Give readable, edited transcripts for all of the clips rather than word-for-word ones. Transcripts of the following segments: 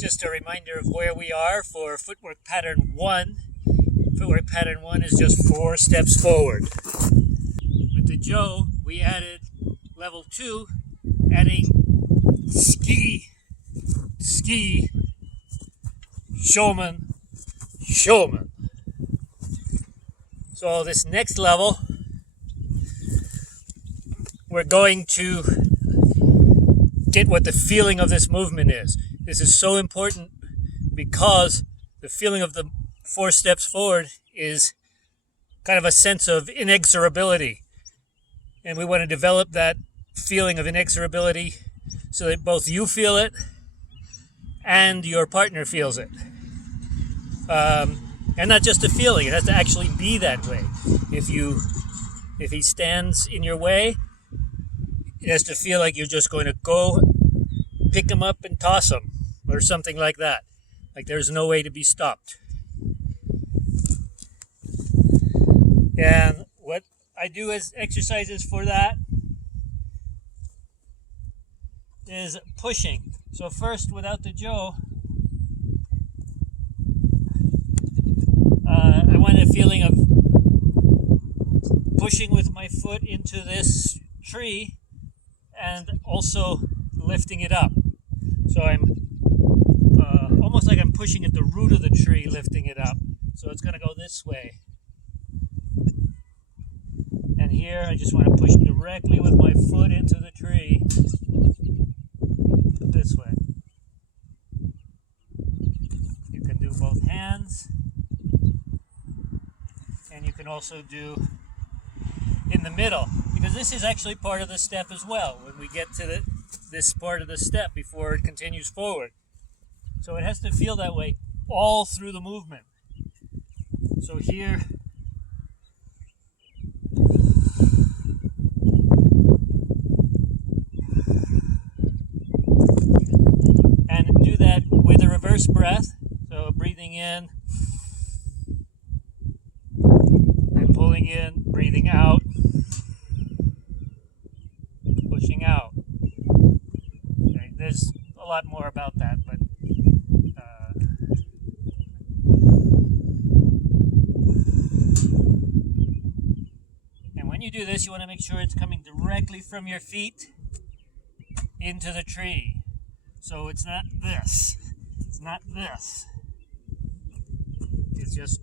Just a reminder of where we are for footwork pattern 1. Footwork pattern 1 is just 4 steps forward. With the Joe, we added level 2, adding ski, showman. So this next level, we're going to get what the feeling of this movement is. This is so important because the feeling of the 4 steps forward is kind of a sense of inexorability. And we want to develop that feeling of inexorability so that both you feel it and your partner feels it. And not just a feeling, it has to actually be that way. If he stands in your way, it has to feel like you're just going to go pick him up and toss him or something like that. Like there's no way to be stopped. And what I do as exercises for that is pushing. So first, without the Joe, I want a feeling of pushing with my foot into this tree and also lifting it up. So I'm almost like I'm pushing at the root of the tree, lifting it up. So it's going to go this way. And here I just want to push directly with my foot into the tree this way. You can do both hands, and you can also do in the middle, because this is actually part of the step as well when we get to this part of the step before it continues forward. So it has to feel that way all through the movement. So here, and do that with a reverse breath. So breathing in and pulling in, breathing out, pushing out. Okay, there's a lot more about that, but and when you do this, you want to make sure it's coming directly from your feet into the tree. So it's not this. It's not this. It's just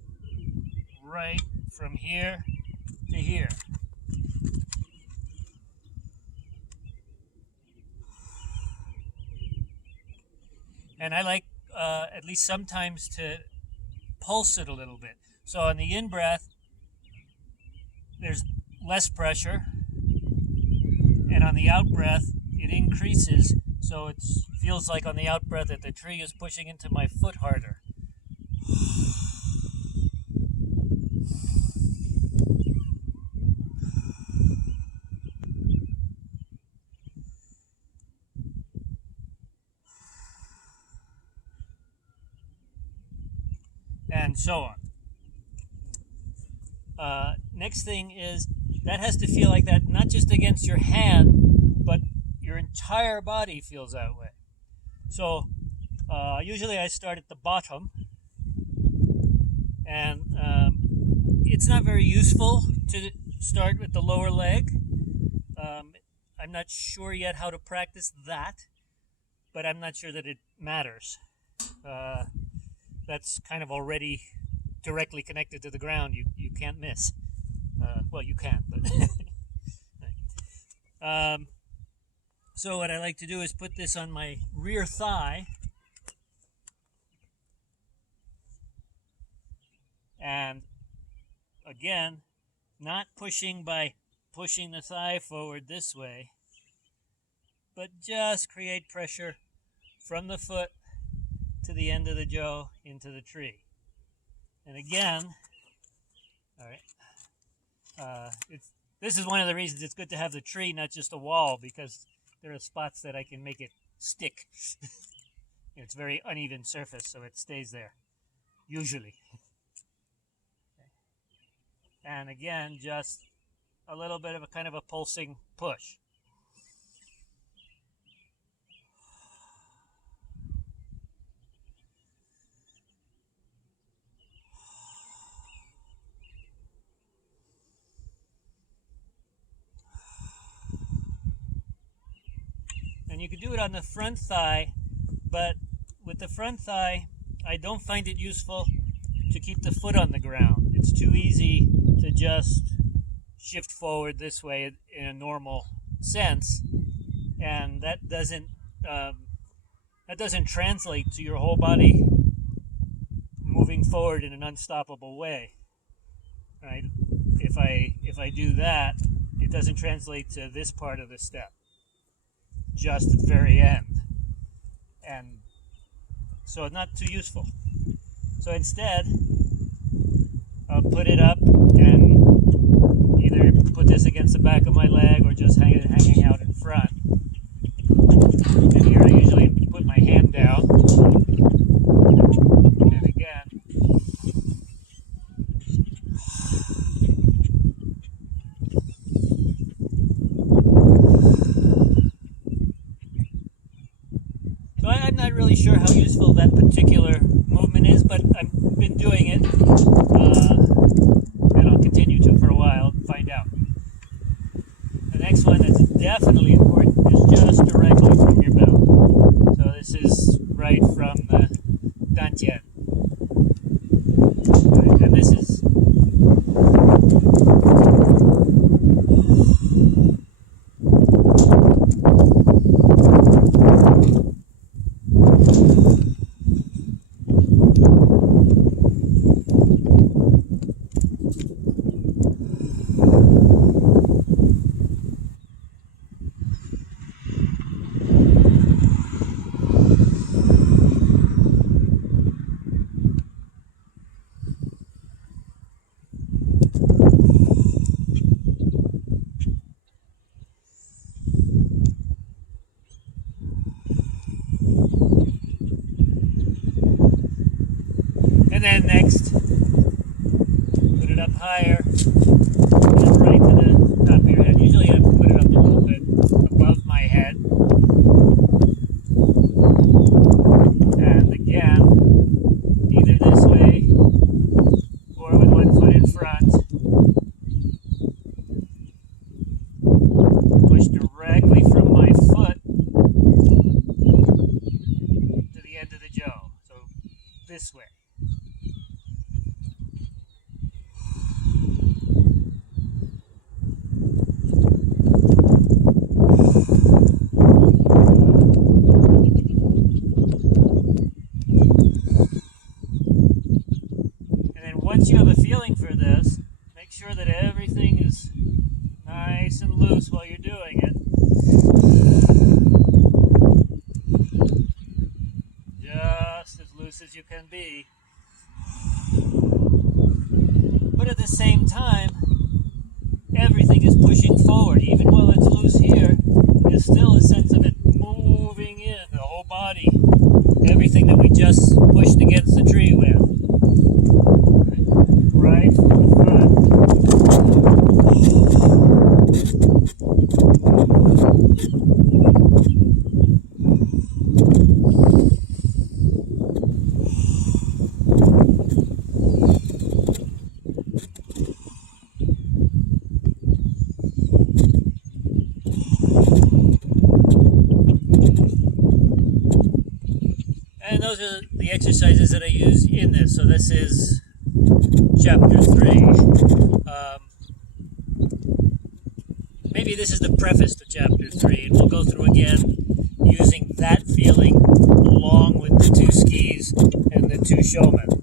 right from here to here. And I like, at least sometimes, to pulse it a little bit. So on the in-breath, there's less pressure. And on the out-breath, it increases. So it feels like on the out-breath that the tree is pushing into my foot harder. And so on. Next thing is that has to feel like that, not just against your hand, but your entire body feels that way. So usually I start at the bottom, and it's not very useful to start with the lower leg. I'm not sure yet how to practice that, but I'm not sure that it matters. That's kind of already directly connected to the ground. You can't miss. Well, you can, but so what I like to do is put this on my rear thigh, and again, not pushing by pushing the thigh forward this way, but just create pressure from the foot to the end of the Joe into the tree. And again, all right, this is one of the reasons it's good to have the tree, not just a wall, because there are spots that I can make it stick. It's very uneven surface, so it stays there, usually. And again, just a little bit of a kind of a pulsing push. And you could do it on the front thigh, but with the front thigh, I don't find it useful to keep the foot on the ground. It's too easy to just shift forward this way in a normal sense, and that doesn't translate to your whole body moving forward in an unstoppable way. Right? If I do that, it doesn't translate to this part of the step, just at the very end, and so it's not too useful. So instead, I'll put it up and either put this against the back of my leg or just hanging out in front. And here I usually put my hand down. And again, so I'm not really sure how useful that particular movement is, but I've been doing it, and I'll continue to for a while and find out. The next one that's definitely important is just directly from your belt. So this is right from the dantian. And this is and then next, put it up higher, and right to the top of your head. Usually I put it up a little bit above my head. And again, either this way or with one foot in front. Push directly from my foot to the end of the jaw. So this way. Once you have a feeling for this, make sure that everything is nice and loose while you're doing it. Just as loose as you can be. But at the same time, everything is pushing forward. Even while it's loose here, there's still a sense of it moving in, the whole body. Everything that we just pushed against the tree with. Right from the front. And those are the exercises that I use in this. So this is Chapter 3. Maybe this is the preface to Chapter 3, and we'll go through again using that feeling along with the two skis and the two showmen.